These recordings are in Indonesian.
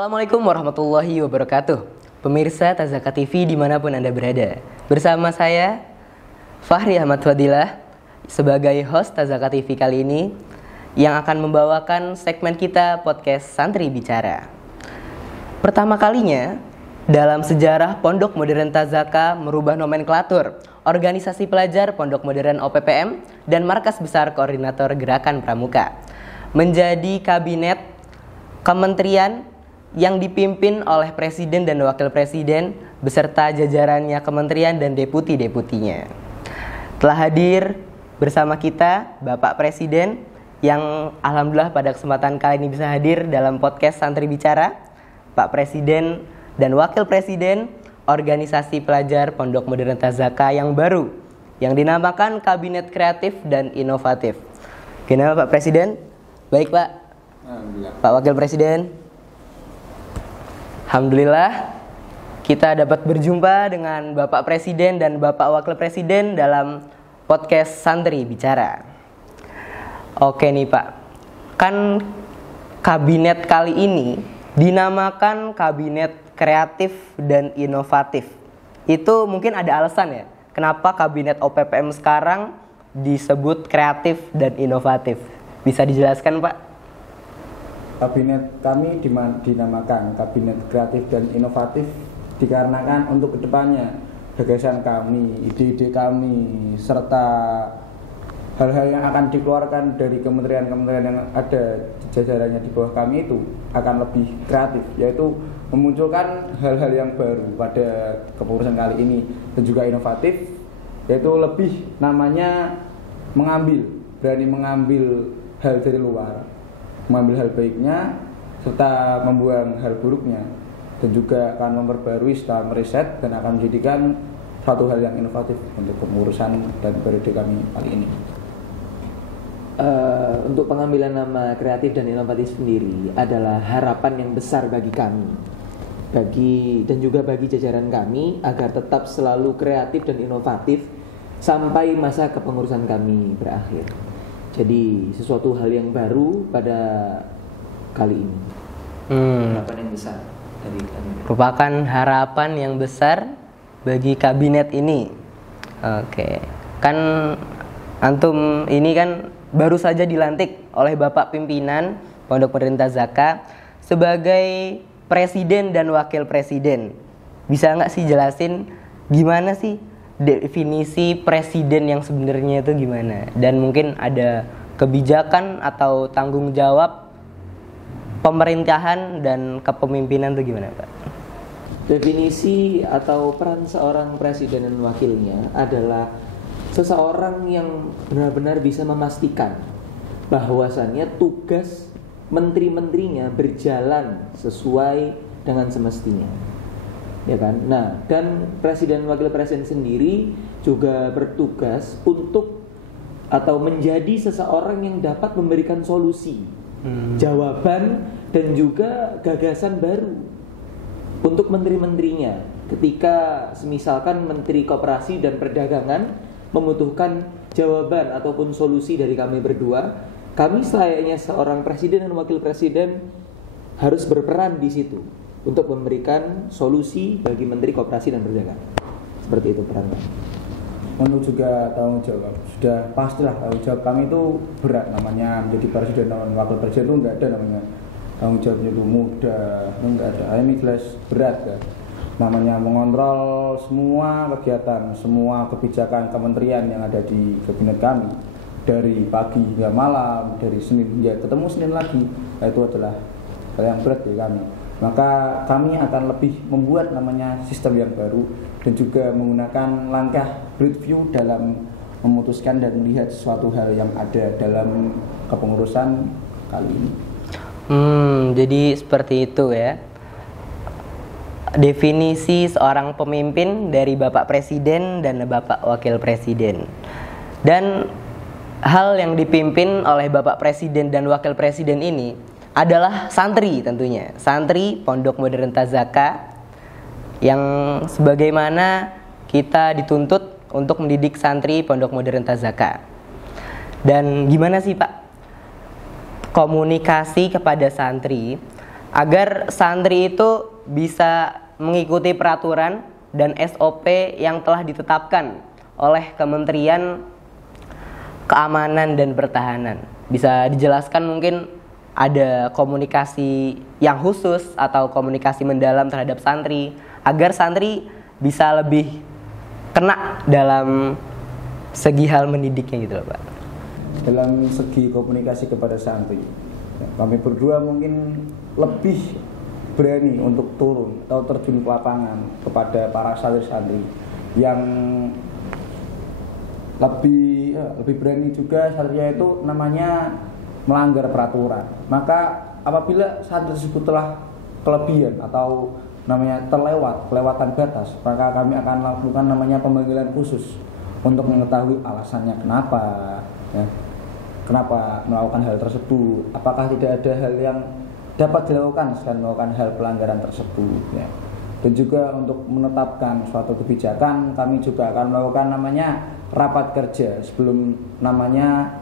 Assalamualaikum warahmatullahi wabarakatuh. Pemirsa Tazaka TV dimanapun Anda berada, bersama saya Fahri Ahmad Fadilah sebagai host Tazaka TV kali ini yang akan membawakan segmen kita podcast Santri Bicara. Pertama kalinya dalam sejarah Pondok Modern Tazaka merubah nomenklatur organisasi pelajar Pondok Modern OPPM dan Markas Besar Koordinator Gerakan Pramuka menjadi kabinet kementerian yang dipimpin oleh Presiden dan Wakil Presiden beserta jajarannya kementerian dan deputi-deputinya. Telah hadir bersama kita Bapak Presiden yang alhamdulillah pada kesempatan kali ini bisa hadir dalam podcast Santri Bicara, Pak Presiden dan Wakil Presiden Organisasi Pelajar Pondok Modern Tazaka yang baru yang dinamakan Kabinet Kreatif dan Inovatif. Kenapa Pak Presiden? Baik Pak. Pak Wakil Presiden. Alhamdulillah kita dapat berjumpa dengan Bapak Presiden dan Bapak Wakil Presiden dalam podcast Santri Bicara. Oke nih Pak, kan kabinet kali ini dinamakan Kabinet Kreatif dan Inovatif. Itu mungkin ada alasan ya, kenapa Kabinet OPPM sekarang disebut kreatif dan inovatif. Bisa dijelaskan Pak? Kabinet kami dinamakan Kabinet Kreatif dan Inovatif dikarenakan untuk kedepannya gagasan kami, ide-ide kami, serta hal-hal yang akan dikeluarkan dari kementerian-kementerian yang ada jajarannya di bawah kami itu akan lebih kreatif, yaitu memunculkan hal-hal yang baru pada kepengurusan kali ini, dan juga inovatif, yaitu lebih namanya berani mengambil hal dari luar, mengambil hal baiknya serta membuang hal buruknya, dan juga akan memperbarui setelah meriset dan akan menjadikan suatu hal yang inovatif untuk kepengurusan dan periode kami kali ini. Untuk pengambilan nama kreatif dan inovatif sendiri adalah harapan yang besar bagi kami, dan juga bagi jajaran kami agar tetap selalu kreatif dan inovatif sampai masa kepengurusan kami berakhir. Jadi sesuatu hal yang baru pada kali ini. Harapan yang besar dari kami. Merupakan harapan yang besar bagi kabinet ini. Oke, kan antum ini kan baru saja dilantik oleh Bapak Pimpinan Pondok Modern Tazaka sebagai Presiden dan Wakil Presiden. Bisa nggak sih jelasin gimana sih definisi presiden yang sebenarnya itu gimana? Dan mungkin ada kebijakan atau tanggung jawab pemerintahan dan kepemimpinan itu gimana Pak? Definisi atau peran seorang presiden dan wakilnya adalah seseorang yang benar-benar bisa memastikan bahwasannya tugas menteri-menterinya berjalan sesuai dengan semestinya, ya kan? Nah, dan presiden wakil presiden sendiri juga bertugas untuk atau menjadi seseorang yang dapat memberikan solusi, jawaban dan juga gagasan baru untuk menteri-menterinya. Ketika misalkan Menteri Koperasi dan Perdagangan membutuhkan jawaban ataupun solusi dari kami berdua, kami selayaknya seorang presiden dan wakil presiden harus berperan di situ untuk memberikan solusi bagi Menteri Koperasi dan Perdagangan. Seperti itu perannya. Untuk juga tanggung jawab, sudah pastilah tanggung jawab kami itu berat, namanya menjadi presiden dan wakil presiden itu enggak ada namanya tanggung jawabnya itu mudah, enggak ada. Ini jelas berat ya. Namanya mengontrol semua kegiatan, semua kebijakan kementerian yang ada di kabinet kami dari pagi hingga malam, dari Senin hingga ketemu Senin lagi. Nah, itu adalah hal yang berat bagi kami. Maka kami akan lebih membuat namanya sistem yang baru dan juga menggunakan langkah review dalam memutuskan dan melihat suatu hal yang ada dalam kepengurusan kali ini. Jadi seperti itu ya. Definisi seorang pemimpin dari Bapak Presiden dan Bapak Wakil Presiden. Dan hal yang dipimpin oleh Bapak Presiden dan Wakil Presiden ini adalah santri tentunya. Santri Pondok Modern Tazaka yang sebagaimana kita dituntut untuk mendidik santri Pondok Modern Tazaka. Dan gimana sih Pak komunikasi kepada santri agar santri itu bisa mengikuti peraturan dan SOP yang telah ditetapkan oleh Kementerian Keamanan dan Pertahanan. Bisa dijelaskan mungkin ada komunikasi yang khusus atau komunikasi mendalam terhadap santri agar santri bisa lebih kena dalam segi hal mendidiknya gitu loh Pak. Dalam segi komunikasi kepada santri, kami berdua mungkin lebih berani untuk turun atau terjun ke lapangan kepada para santri-santri yang lebih berani juga. Santrinya itu namanya melanggar peraturan. Maka apabila santri tersebut telah kelebihan atau namanya kelewatan batas, maka kami akan lakukan namanya pemanggilan khusus untuk mengetahui alasannya kenapa, ya, kenapa melakukan hal tersebut, apakah tidak ada hal yang dapat dilakukan selain melakukan hal pelanggaran tersebut, ya. Dan juga untuk menetapkan suatu kebijakan, kami juga akan melakukan namanya rapat kerja sebelum namanya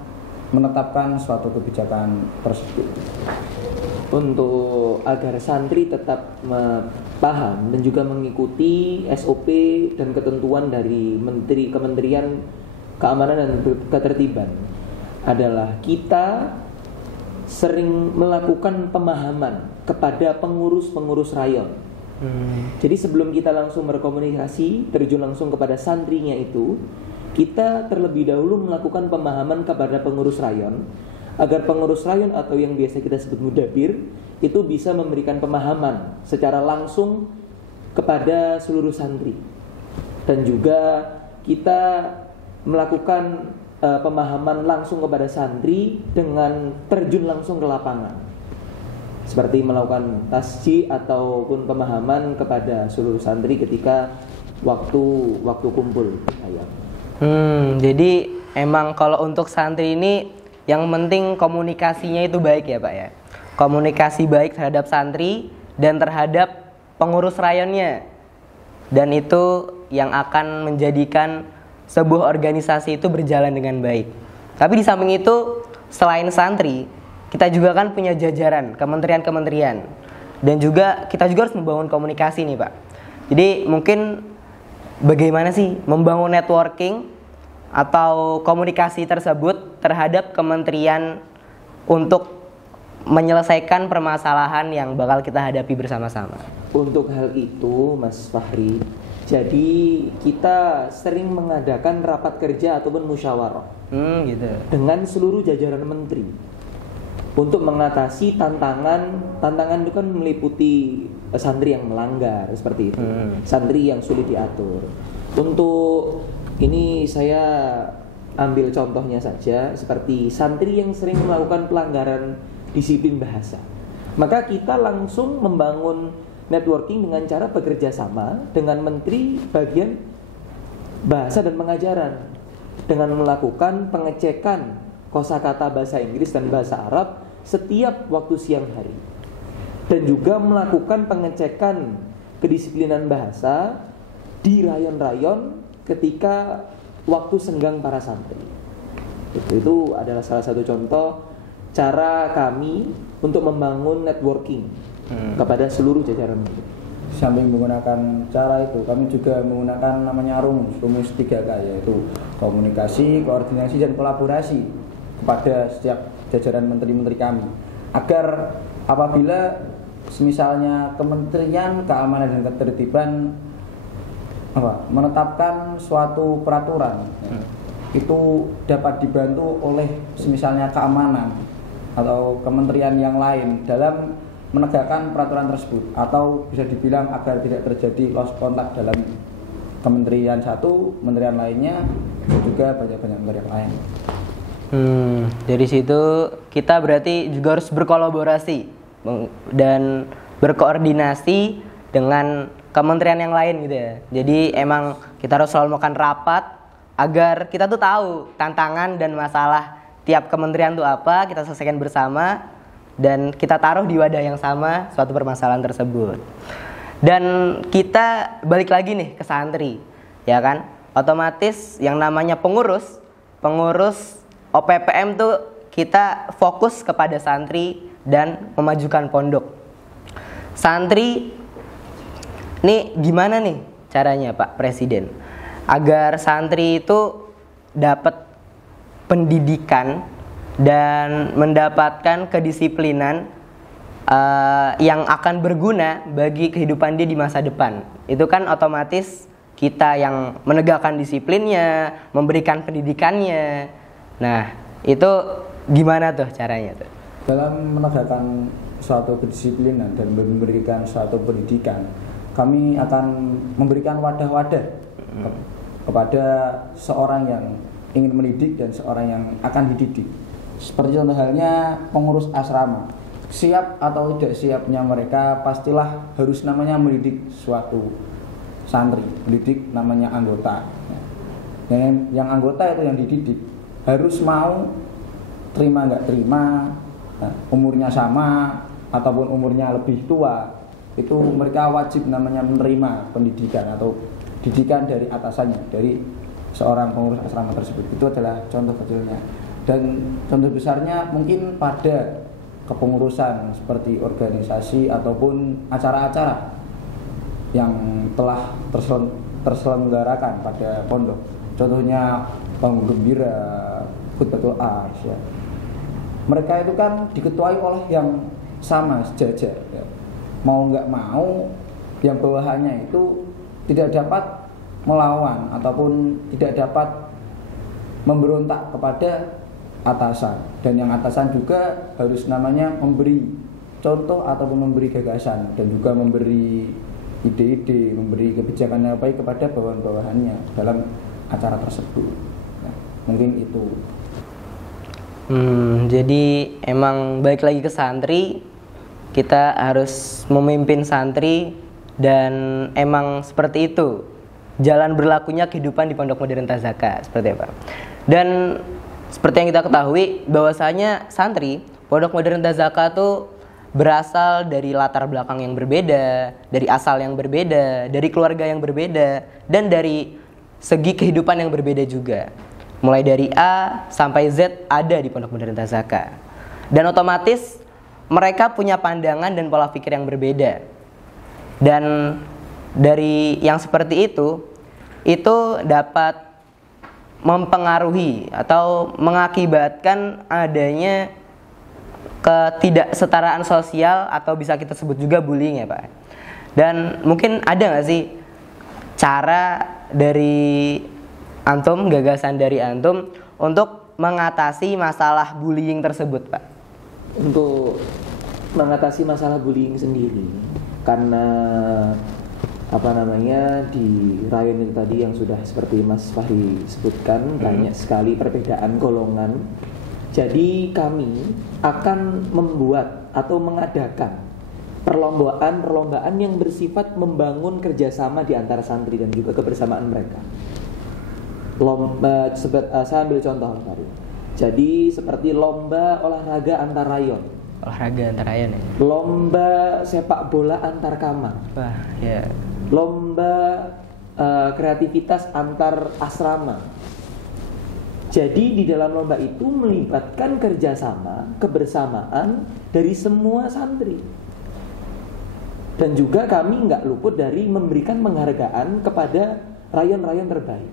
menetapkan suatu kebijakan tersebut. Untuk agar santri tetap paham dan juga mengikuti SOP dan ketentuan dari Kementerian Keamanan dan Ketertiban adalah kita sering melakukan pemahaman kepada pengurus-pengurus rayon. Jadi sebelum kita langsung berkomunikasi, terjun langsung kepada santrinya itu, kita terlebih dahulu melakukan pemahaman kepada pengurus rayon, agar pengurus rayon atau yang biasa kita sebut mudabir itu bisa memberikan pemahaman secara langsung kepada seluruh santri. Dan juga kita melakukan pemahaman langsung kepada santri dengan terjun langsung ke lapangan, seperti melakukan tasjih ataupun pemahaman kepada seluruh santri ketika waktu kumpul. Jadi emang kalau untuk santri ini yang penting komunikasinya itu baik ya Pak ya. Komunikasi baik terhadap santri dan terhadap pengurus rayonnya. Dan itu yang akan menjadikan sebuah organisasi itu berjalan dengan baik. Tapi di samping itu, selain santri, kita juga kan punya jajaran kementerian-kementerian. Dan juga kita juga harus membangun komunikasi nih Pak. Jadi mungkin bagaimana sih membangun networking atau komunikasi tersebut terhadap kementerian untuk menyelesaikan permasalahan yang bakal kita hadapi bersama-sama. Untuk hal itu Mas Fahri, jadi kita sering mengadakan rapat kerja ataupun musyawarah gitu. dengan seluruh jajaran menteri untuk mengatasi tantangan itu kan meliputi santri yang melanggar seperti itu, santri yang sulit diatur. Untuk ini saya ambil contohnya saja, seperti santri yang sering melakukan pelanggaran disiplin bahasa. Maka kita langsung membangun networking dengan cara bekerja sama dengan menteri bagian bahasa dan pengajaran, dengan melakukan pengecekan kosakata bahasa Inggris dan bahasa Arab setiap waktu siang hari, dan juga melakukan pengecekan kedisiplinan bahasa di rayon-rayon ketika waktu senggang para santri. Itu adalah salah satu contoh cara kami untuk membangun networking kepada seluruh jajaran menteri. Samping menggunakan cara itu, kami juga menggunakan namanya rumus 3K, yaitu komunikasi, koordinasi, dan kolaborasi kepada setiap jajaran menteri-menteri kami, agar apabila misalnya Kementerian Keamanan dan Ketertiban menetapkan suatu peraturan, itu dapat dibantu oleh misalnya keamanan atau kementerian yang lain dalam menegakkan peraturan tersebut, atau bisa dibilang agar tidak terjadi lost contact dalam kementerian satu, kementerian lainnya, juga banyak-banyak kementerian lain. Dari situ kita berarti juga harus berkolaborasi dan berkoordinasi dengan kementerian yang lain gitu ya. Jadi emang kita harus selalu melakukan rapat agar kita tuh tahu tantangan dan masalah tiap kementerian tuh apa, kita selesaikan bersama dan kita taruh di wadah yang sama suatu permasalahan tersebut. Dan kita balik lagi nih ke santri, ya kan? Otomatis yang namanya pengurus OPPM tuh kita fokus kepada santri dan memajukan pondok. santri nih gimana nih caranya Pak Presiden agar santri itu dapat pendidikan dan mendapatkan kedisiplinan yang akan berguna bagi kehidupan dia di masa depan. Itu kan otomatis kita yang menegakkan disiplinnya, memberikan pendidikannya. Nah, itu gimana tuh caranya tuh? Dalam menegakkan suatu kedisiplinan dan memberikan suatu pendidikan, kami akan memberikan wadah-wadah kepada seorang yang ingin mendidik dan seorang yang akan dididik. Seperti contoh halnya pengurus asrama. Siap atau tidak siapnya mereka pastilah harus namanya mendidik suatu santri, mendidik namanya anggota. Yang anggota itu yang dididik harus mau terima nggak terima, umurnya sama ataupun umurnya lebih tua, itu mereka wajib namanya menerima pendidikan atau didikan dari atasannya, dari seorang pengurus asrama tersebut. Itu adalah contoh kecilnya. Dan contoh besarnya mungkin pada kepengurusan seperti organisasi ataupun acara-acara yang telah terselenggarakan pada pondok. Contohnya panggung gembira, khutbatul ars ya. Mereka itu kan diketuai oleh yang sama sejajar ya. Mau nggak mau yang bawahannya itu tidak dapat melawan ataupun tidak dapat memberontak kepada atasan, dan yang atasan juga harus namanya memberi contoh ataupun memberi gagasan dan juga memberi ide-ide, memberi kebijakan yang baik kepada bawahan-bawahannya dalam acara tersebut. Nah, mungkin itu. Jadi emang balik lagi ke santri, kita harus memimpin santri dan emang seperti itu jalan berlakunya kehidupan di Pondok Modern Tazaka, seperti apa. Dan seperti yang kita ketahui bahwasanya santri Pondok Modern Tazaka tuh berasal dari latar belakang yang berbeda, dari asal yang berbeda, dari keluarga yang berbeda, dan dari segi kehidupan yang berbeda juga. Mulai dari A sampai Z ada di Pondok Modern Tazaka. Dan otomatis mereka punya pandangan dan pola pikir yang berbeda. Dan dari yang seperti itu dapat mempengaruhi atau mengakibatkan adanya ketidaksetaraan sosial atau bisa kita sebut juga bullying ya Pak. Dan mungkin ada nggak sih cara dari antum, gagasan dari antum untuk mengatasi masalah bullying tersebut Pak? Untuk mengatasi masalah bullying sendiri, karena di rayon itu tadi yang sudah seperti Mas Fahri sebutkan, banyak sekali perbedaan golongan. Jadi kami akan membuat atau mengadakan perlombaan yang bersifat membangun kerjasama di antara santri dan juga kebersamaan mereka. Saya ambil contoh Fahri. Jadi seperti lomba olahraga antar rayon. Olahraga antar rayon ya. Lomba sepak bola antar kamar. Wah, ya. Lomba kreativitas antar asrama. Jadi di dalam lomba itu melibatkan kerjasama, kebersamaan dari semua santri. Dan juga kami nggak luput dari memberikan penghargaan kepada rayon-rayon terbaik.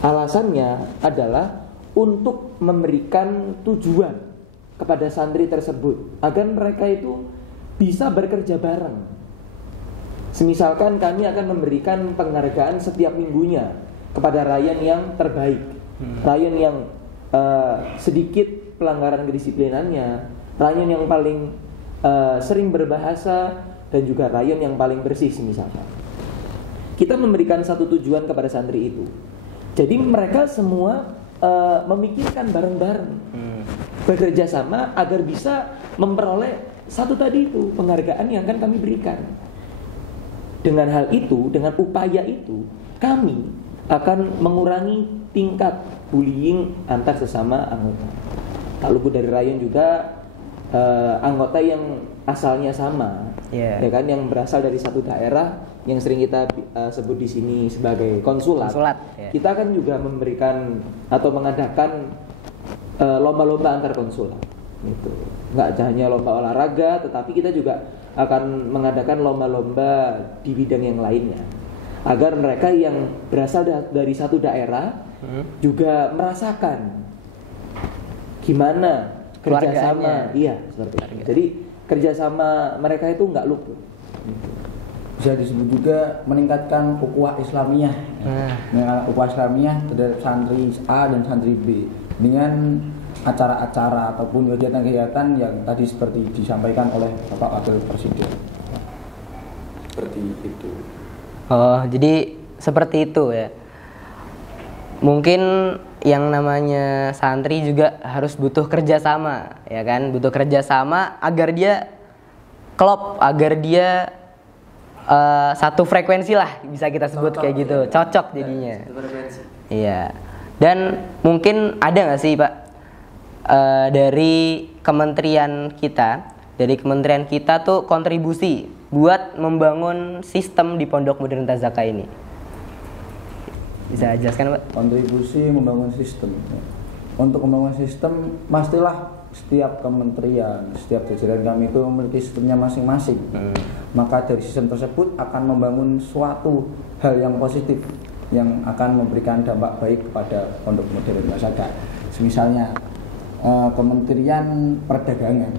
Alasannya adalah untuk memberikan tujuan kepada santri tersebut agar mereka itu bisa bekerja bareng. Semisalkan kami akan memberikan penghargaan setiap minggunya kepada rayon yang terbaik, rayon yang sedikit pelanggaran kedisiplinannya, rayon yang paling sering berbahasa, dan juga rayon yang paling bersih misalkan. Kita memberikan satu tujuan kepada santri itu. Jadi mereka semua memikirkan bareng-bareng, bekerja sama agar bisa memperoleh satu tadi itu penghargaan yang akan kami berikan. Dengan hal itu, dengan upaya itu, kami akan mengurangi tingkat bullying antar sesama anggota. Tak luput dari rayon juga anggota yang asalnya sama, ya kan, yang berasal dari satu daerah yang sering kita sebut di sini sebagai konsulat. Ya. Kita akan juga memberikan atau mengadakan lomba-lomba antar konsulat. Gitu. Nggak hanya lomba olahraga, tetapi kita juga akan mengadakan lomba-lomba di bidang yang lainnya, agar mereka yang berasal dari satu daerah juga merasakan gimana kerjasama, iya seperti itu. Jadi kerjasama mereka itu nggak luput. Bisa disebut juga meningkatkan ukhuwah Islamiyah. Ukhuwah Islamiyah terhadap santri A dan santri B dengan acara-acara ataupun kegiatan-kegiatan yang tadi seperti disampaikan oleh Bapak Wakil Presiden. Seperti itu. Oh, jadi seperti itu ya. Mungkin yang namanya santri juga harus butuh kerjasama, ya kan? Butuh kerjasama agar dia klop, agar dia satu frekuensi lah, bisa kita sebut kayak gitu, cocok jadinya. Iya. Dan mungkin ada nggak sih Pak dari kementerian kita tuh kontribusi buat membangun sistem di Pondok Modern Tazaka ini? Bisa jelaskan Pak? Kontribusi membangun sistem. Untuk membangun sistem, pastilah setiap kementerian, setiap jajaran kami itu memiliki sistemnya masing-masing. Maka dari sistem tersebut akan membangun suatu hal yang positif yang akan memberikan dampak baik kepada Pondok Modern Tazaka. Misalnya Kementerian Perdagangan,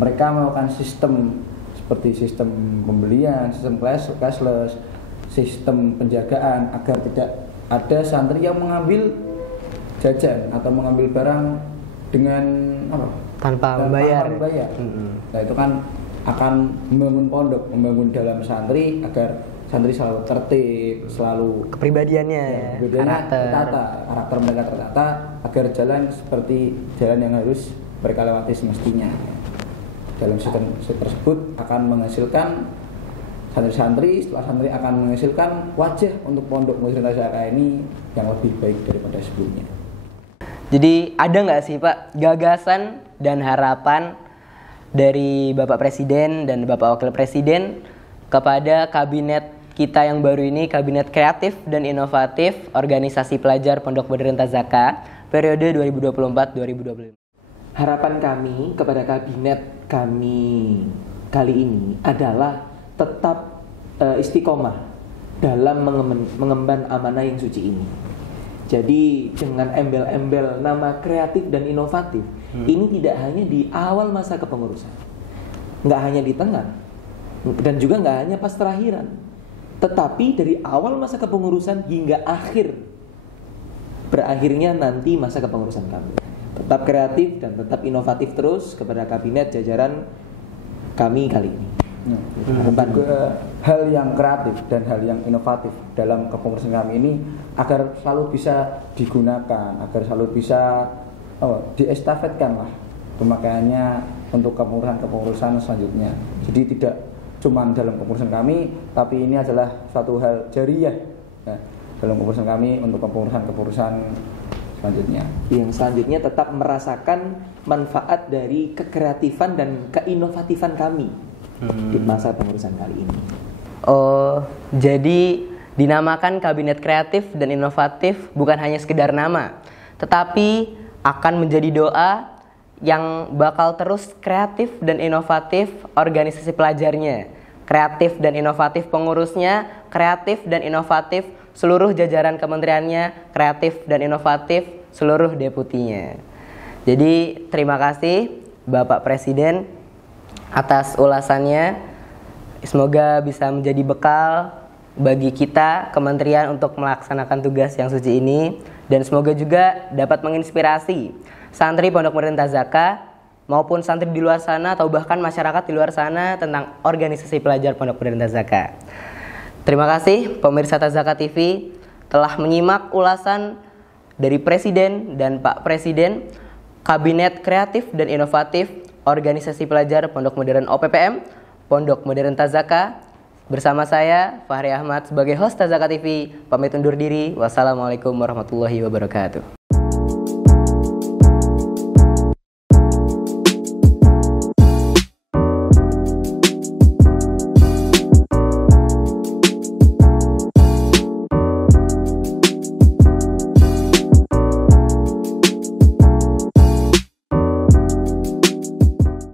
mereka melakukan sistem seperti sistem pembelian, sistem cashless, sistem penjagaan agar tidak ada santri yang mengambil jajan atau mengambil barang dengan tanpa membayar. Nah itu kan akan membangun pondok, membangun dalam santri agar santri selalu tertib, selalu kepribadiannya, karakter mereka tertata agar jalan seperti jalan yang harus mereka lewati semestinya. Dalam sistem tersebut akan menghasilkan santri-santri, setelah santri akan menghasilkan wajah untuk Pondok Modern Tazaka ini yang lebih baik daripada sebelumnya. Jadi ada nggak sih Pak gagasan dan harapan dari Bapak Presiden dan Bapak Wakil Presiden kepada kabinet kita yang baru ini, Kabinet Kreatif dan Inovatif Organisasi Pelajar Pondok Modern Tazaka periode 2024-2025? Harapan kami kepada kabinet kami kali ini adalah tetap istiqomah dalam mengemban amanah yang suci ini. Jadi dengan embel-embel nama kreatif dan inovatif ini tidak hanya di awal masa kepengurusan, nggak hanya di tengah, dan juga nggak hanya pas terakhiran, tetapi dari awal masa kepengurusan hingga berakhirnya nanti masa kepengurusan kami. Tetap kreatif dan tetap inovatif terus kepada kabinet jajaran kami kali ini. Juga hal yang kreatif dan hal yang inovatif dalam kepengurusan kami ini agar selalu bisa digunakan, agar selalu bisa diestafetkan lah pemakaiannya untuk kepengurusan selanjutnya. Jadi tidak cuma dalam kepengurusan kami, tapi ini adalah suatu hal jariah ya, dalam kepengurusan kami untuk kepengurusan selanjutnya. Yang selanjutnya tetap merasakan manfaat dari kekreatifan dan keinovatifan kami di masa pengurusan kali ini. Oh, jadi dinamakan Kabinet Kreatif dan Inovatif bukan hanya sekedar nama, tetapi akan menjadi doa yang bakal terus kreatif dan inovatif organisasi pelajarnya, kreatif dan inovatif pengurusnya, kreatif dan inovatif seluruh jajaran kementeriannya, kreatif dan inovatif seluruh deputinya. Jadi terima kasih Bapak Presiden atas ulasannya. Semoga bisa menjadi bekal bagi kita kementerian untuk melaksanakan tugas yang suci ini, dan semoga juga dapat menginspirasi santri Pondok Modern Tazaka maupun santri di luar sana atau bahkan masyarakat di luar sana tentang organisasi pelajar Pondok Modern Tazaka. Terima kasih pemirsa Tazaka TV telah menyimak ulasan dari Presiden dan Pak Presiden Kabinet Kreatif dan Inovatif Organisasi Pelajar Pondok Modern OPPM Pondok Modern Tazaka. Bersama saya Fahri Ahmad sebagai host Tazaka TV, pamit undur diri. Wassalamualaikum warahmatullahi wabarakatuh.